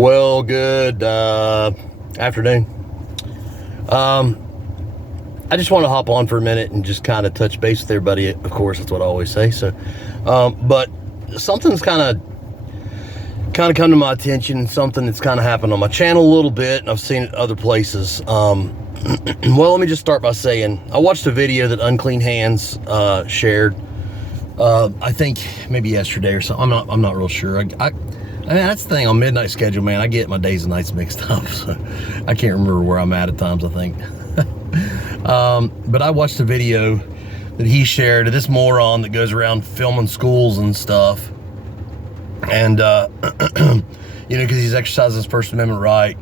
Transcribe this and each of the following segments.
Well, good afternoon. I just want to hop on for a minute and just kind of touch base with everybody. Of course, that's what I always say. So, but something's kind of come to my attention. Something that's kind of happened on my channel a little bit, and I've seen it other places. Well, let me just start by saying I watched a video that Unclean Hands shared. I think maybe yesterday or something. I'm not real sure. I mean, that's the thing on Midnight Schedule, man. I get my days and nights mixed up, so I can't remember where I'm at times, I think. But I watched a video that he shared of this moron that goes around filming schools and stuff. And, you know, because he's exercising his First Amendment right.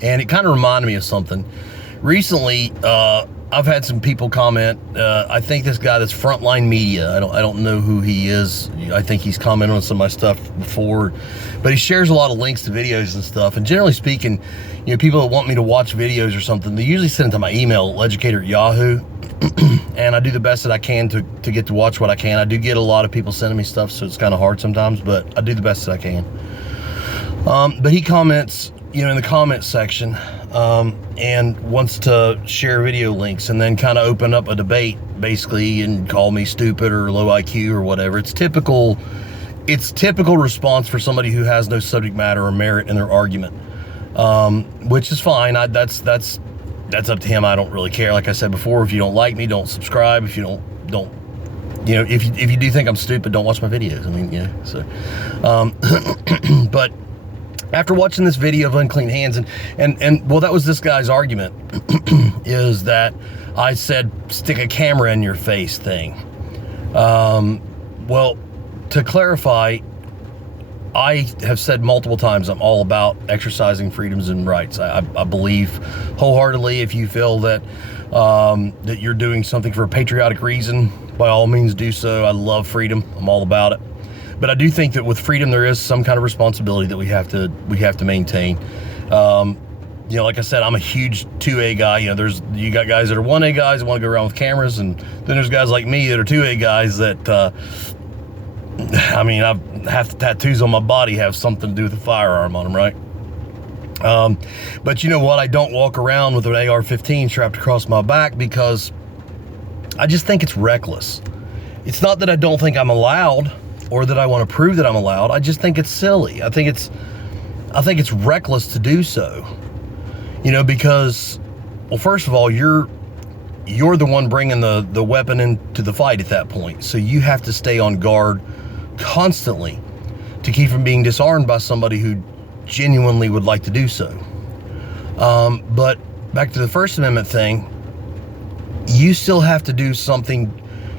And it kind of reminded me of something. Recently, I've had some people comment. I think this guy that's Frontline Media, I don't know who he is. I think he's commented on some of my stuff before, but he shares a lot of links to videos and stuff. And generally speaking, you know, people that want me to watch videos or something, they usually send it to my email, educator@yahoo. And I do the best that I can to get to watch what I can. I do get a lot of people sending me stuff, so it's kind of hard sometimes, but I do the best that I can. But he comments, you know, in the comment section, and wants to share video links and then kind of open up a debate basically and call me stupid or low IQ or whatever. It's typical response for somebody who has no subject matter or merit in their argument, which is fine. That's up to him. I don't really care. Like I said before, if you don't like me, don't subscribe. If you don't, you know, if you do think I'm stupid, don't watch my videos. I mean, yeah, so, but after watching this video of Unclean Hands, and well, that was this guy's argument, is that I said, stick a camera in your face thing. Well, to clarify, I have said multiple times I'm all about exercising freedoms and rights. I believe wholeheartedly if you feel that that you're doing something for a patriotic reason, by all means do so. I love freedom. I'm all about it. But I do think that with freedom, there is some kind of responsibility that we have to maintain. You know, like I said, I'm a huge 2A guy. You know, you got guys that are 1A guys that want to go around with cameras, and then there's guys like me that are 2A guys that, I mean, half the tattoos on my body have something to do with a firearm on them, right? But you know what? I don't walk around with an AR-15 strapped across my back because I just think it's reckless. It's not that I don't think I'm allowed or that I want to prove that I'm allowed. I just think it's silly. I think it's reckless to do so. You know, because, well, first of all, you're the one bringing the weapon into the fight at that point. So you have to stay on guard constantly to keep from being disarmed by somebody who genuinely would like to do so. But back to the First Amendment thing, you still have to do something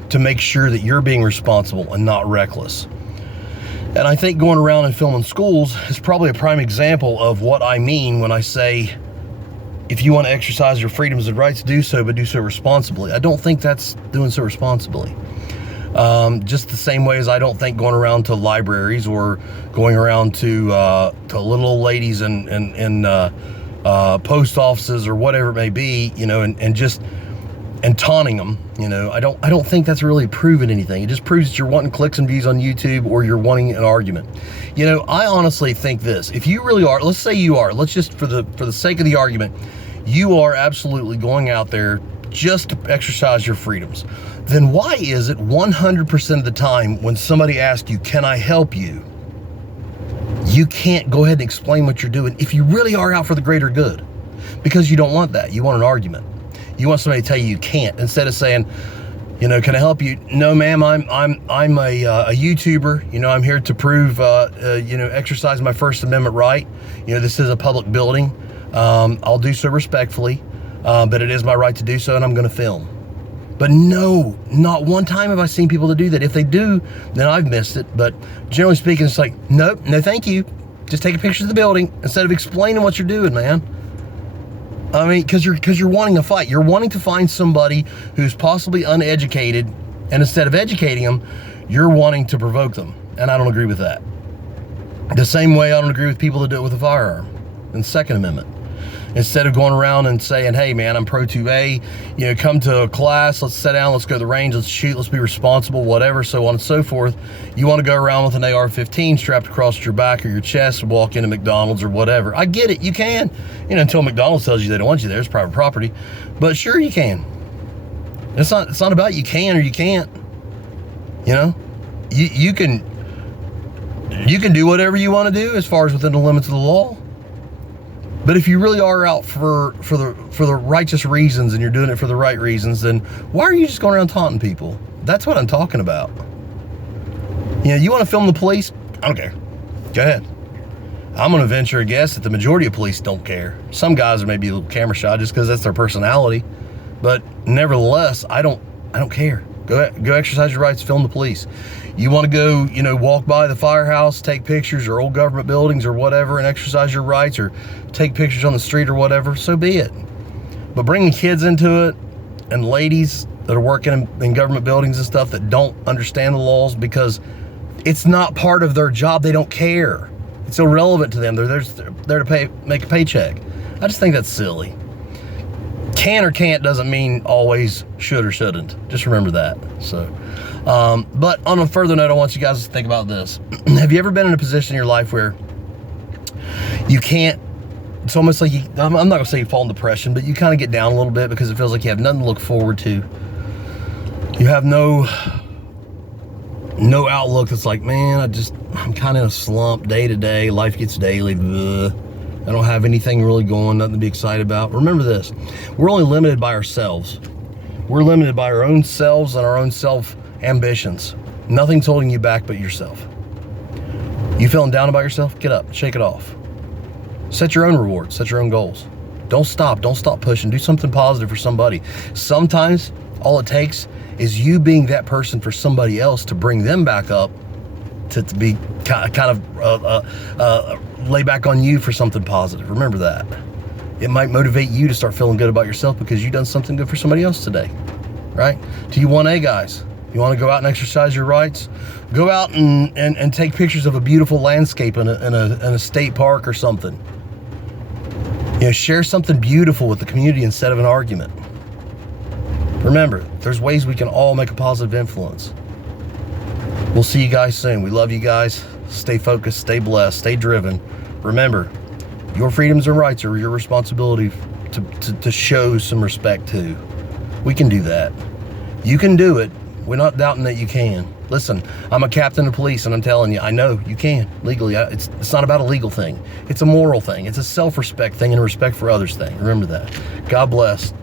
to make sure that you're being responsible and not reckless. And I think going around and filming schools is probably a prime example of what I mean when I say, if you want to exercise your freedoms and rights, do so, but do so responsibly. I don't think that's doing so responsibly. Just the same way as I don't think going around to libraries or going around to little old ladies and post offices or whatever it may be, you know, and taunting them, you know, I don't think that's really proving anything. It just proves that you're wanting clicks and views on YouTube or you're wanting an argument. You know, I honestly think this, if you really are, let's say you are, let's just, for the sake of the argument, you are absolutely going out there just to exercise your freedoms, then why is it 100% of the time when somebody asks you, can I help you, you can't go ahead and explain what you're doing if you really are out for the greater good? Because you don't want that. You want an argument. You want somebody to tell you can't, instead of saying, you know, can I help you? No, ma'am, I'm a YouTuber. You know, I'm here to prove, you know, exercise my First Amendment right. You know, this is a public building. I'll do so respectfully, but it is my right to do so, and I'm going to film. But no, not one time have I seen people to do that. If they do, then I've missed it. But generally speaking, it's like, nope, no thank you. Just take a picture of the building instead of explaining what you're doing, man. I mean, because you're wanting a fight. You're wanting to find somebody who's possibly uneducated, and instead of educating them, you're wanting to provoke them. And I don't agree with that. The same way I don't agree with people that do it with a firearm and Second Amendment. Instead of going around and saying, hey man, I'm pro 2A, you know, come to a class, let's sit down, let's go to the range, let's shoot, let's be responsible, whatever, so on and so forth. You want to go around with an AR-15 strapped across your back or your chest and walk into McDonald's or whatever. I get it, you can. You know, until McDonald's tells you they don't want you there, it's private property. But sure, you can. It's not about you can or you can't. You know, you can do whatever you want to do as far as within the limits of the law. But if you really are out for the righteous reasons and you're doing it for the right reasons, then why are you just going around taunting people? That's what I'm talking about. You know, you want to film the police? I don't care. Go ahead. I'm going to venture a guess that the majority of police don't care. Some guys are maybe a little camera shy just because that's their personality. But nevertheless, I don't care. Go exercise your rights, film the police. You want to go, you know, walk by the firehouse, take pictures or old government buildings or whatever and exercise your rights, or take pictures on the street or whatever, so be it. But bringing kids into it and ladies that are working in government buildings and stuff that don't understand the laws because it's not part of their job, they don't care. It's irrelevant to them. They're there to make a paycheck. I just think that's silly. Can or can't doesn't mean always should or shouldn't. Just remember that. So, but on a further note, I want you guys to think about this. Have you ever been in a position in your life where you can't, it's almost like I'm not gonna say you fall in depression, but you kind of get down a little bit because it feels like you have nothing to look forward to. You have no outlook. That's like, man, I'm kind of in a slump day to day. Life gets daily. Ugh. I don't have anything really going, nothing to be excited about. Remember this, we're only limited by ourselves. We're limited by our own selves and our own self ambitions. Nothing's holding you back but yourself. You feeling down about yourself? Get up, shake it off. Set your own rewards, set your own goals. Don't stop pushing, do something positive for somebody. Sometimes all it takes is you being that person for somebody else to bring them back up, to be kind of lay back on you for something positive. Remember that. It might motivate you to start feeling good about yourself because you've done something good for somebody else today, right? To you 1A guys, you want to go out and exercise your rights? Go out and take pictures of a beautiful landscape in a state park or something. You know, share something beautiful with the community instead of an argument. Remember, there's ways we can all make a positive influence. We'll see you guys soon. We love you guys. Stay focused, stay blessed, stay driven. Remember, your freedoms and rights are your responsibility to show some respect to. We can do that. You can do it. We're not doubting that you can. Listen, I'm a captain of police and I'm telling you, I know you can legally. It's not about a legal thing. It's a moral thing. It's a self-respect thing and a respect for others thing. Remember that. God bless.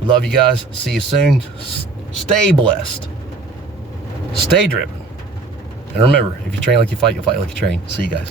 We love you guys. See you soon. Stay blessed. Stay driven. And remember, if you train like you fight, you'll fight like you train. See you guys.